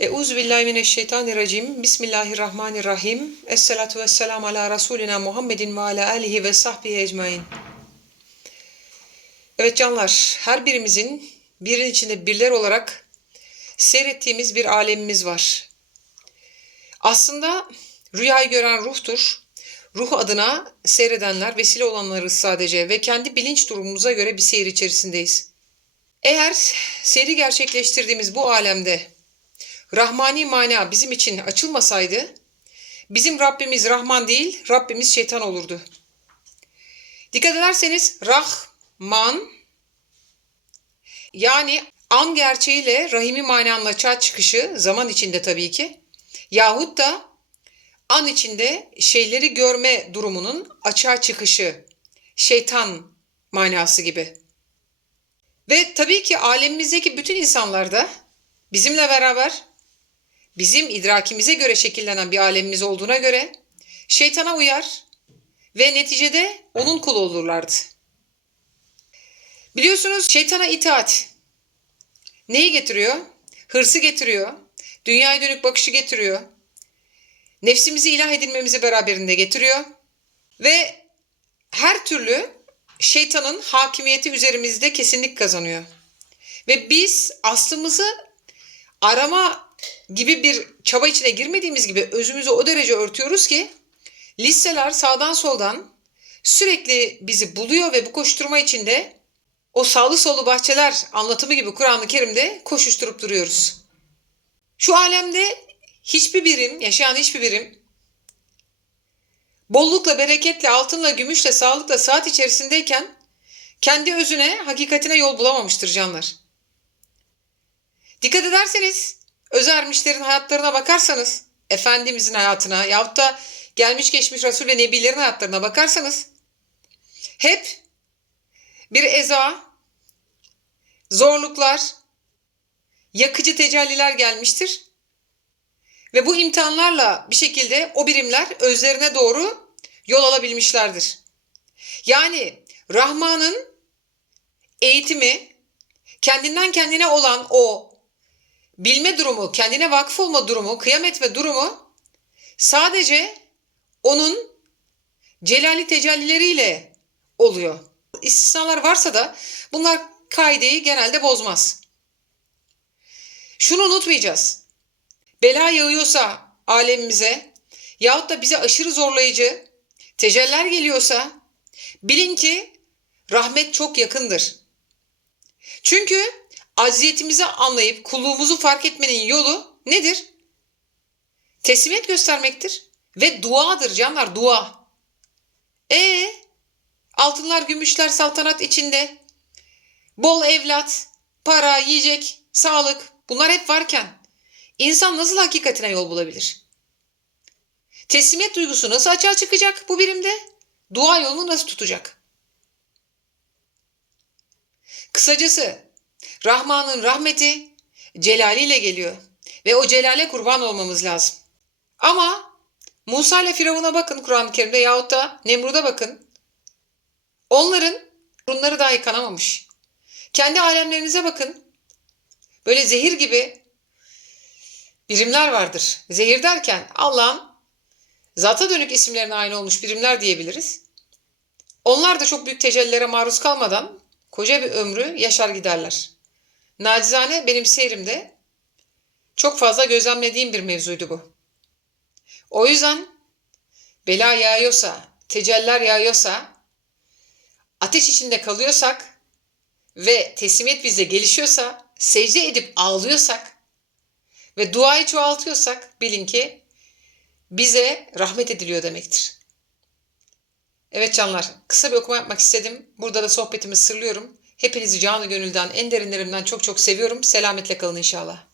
Euzu billahi mineşşeytanirracim. Bismillahirrahmanirrahim. Esselatu vesselam ala Resulina Muhammedin ve ala alihi ve sahbihi ecmain. Evet canlar, her birimizin birin içinde birler olarak seyrettiğimiz bir alemimiz var. Aslında rüyayı gören ruhtur. Ruh adına seyredenler vesile olanlarız sadece ve kendi bilinç durumumuza göre bir seyir içerisindeyiz. Eğer seyri gerçekleştirdiğimiz bu alemde Rahmani mana bizim için açılmasaydı, bizim Rabbimiz Rahman değil, Rabbimiz şeytan olurdu. Dikkat ederseniz Rahman, yani an gerçeğiyle rahimi mananın açığa çıkışı zaman içinde tabii ki, yahut da an içinde şeyleri görme durumunun açığa çıkışı, şeytan manası gibi. Ve tabii ki alemimizdeki bütün insanlar da bizimle beraber bizim idrakimize göre şekillenen bir alemimiz olduğuna göre şeytana uyar ve neticede onun kulu olurlardı. Biliyorsunuz şeytana itaat neyi getiriyor? Hırsı getiriyor, dünyaya dönük bakışı getiriyor, nefsimizi ilah edinmemizi beraberinde getiriyor ve her türlü şeytanın hakimiyeti üzerimizde kesinlik kazanıyor. Ve biz aslımızı arama gibi bir çaba içine girmediğimiz gibi özümüzü o derece örtüyoruz ki listeler sağdan soldan sürekli bizi buluyor ve bu koşturma içinde o sağlı sollu bahçeler anlatımı gibi Kur'an-ı Kerim'de koşuşturup duruyoruz. Şu alemde hiçbir birim, yaşayan hiçbir birim bollukla, bereketle, altınla, gümüşle, sağlıkla, saat içerisindeyken kendi özüne, hakikatine yol bulamamıştır canlar. Dikkat ederseniz özermişlerin hayatlarına bakarsanız, Efendimizin hayatına yahut da gelmiş geçmiş Resul ve Nebilerin hayatlarına bakarsanız hep bir eza, zorluklar, yakıcı tecelliler gelmiştir. Ve bu imtihanlarla bir şekilde o birimler özlerine doğru yol alabilmişlerdir. Yani Rahman'ın eğitimi kendinden kendine olan o bilme durumu, kendine vakıf olma durumu, kıyam etme durumu sadece onun celali tecellileriyle oluyor. İstisnalar varsa da bunlar kaideyi genelde bozmaz. Şunu unutmayacağız. Bela yağıyorsa alemimize yahut da bize aşırı zorlayıcı teceller geliyorsa bilin ki rahmet çok yakındır. Çünkü acziyetimizi anlayıp kulluğumuzu fark etmenin yolu nedir? Teslimiyet göstermektir ve duadır canlar dua. E altınlar, gümüşler saltanat içinde bol evlat, para, yiyecek, sağlık bunlar hep varken insan nasıl hakikatine yol bulabilir? Teslimiyet duygusu nasıl açığa çıkacak bu birimde? Dua yolunu nasıl tutacak? Kısacası Rahman'ın rahmeti celaliyle geliyor ve o celale kurban olmamız lazım. Ama Musa ile Firavun'a bakın Kur'an-ı Kerim'de yahut da Nemrud'a bakın. Onların bunları dahi kanamamış. Kendi alemlerinize bakın. Böyle zehir gibi birimler vardır. Zehir derken Allah'ın zata dönük isimlerine aynı olmuş birimler diyebiliriz. Onlar da çok büyük tecellilere maruz kalmadan koca bir ömrü yaşar giderler. Nacizane benim seyrimde çok fazla gözlemlediğim bir mevzuydu bu. O yüzden bela yağıyorsa, teceller yağıyorsa, ateş içinde kalıyorsak ve teslimiyet bize gelişiyorsa, secde edip ağlıyorsak ve duayı çoğaltıyorsak bilin ki bize rahmet ediliyor demektir. Evet canlar, kısa bir okuma yapmak istedim. Burada da sohbetimi sırlıyorum. Hepinizi canı gönülden, en derinlerimden çok çok seviyorum. Selametle kalın inşallah.